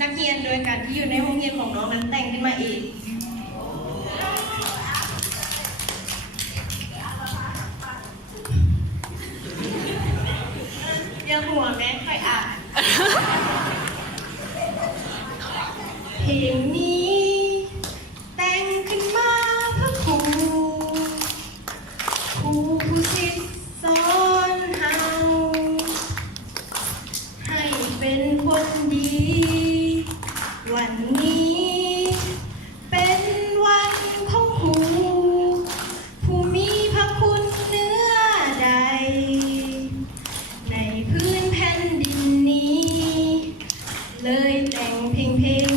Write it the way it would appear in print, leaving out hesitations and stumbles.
นักเรียนโดยการที่อยู่ในห้องเรียนของน้องนั้นแต่งขึ้นมาเองเรียกหัวแม่ค่อยอ่านเพลงนี้แต่งขึ้นมาเพื่อครูผู้สิทธิ์สอนเฮาให้เป็นคนดี วันนี้เป็นวันของครูผู้มีพระคุณเหนือใดในพื้นแผ่นดินนี้เลยแต่งเพลง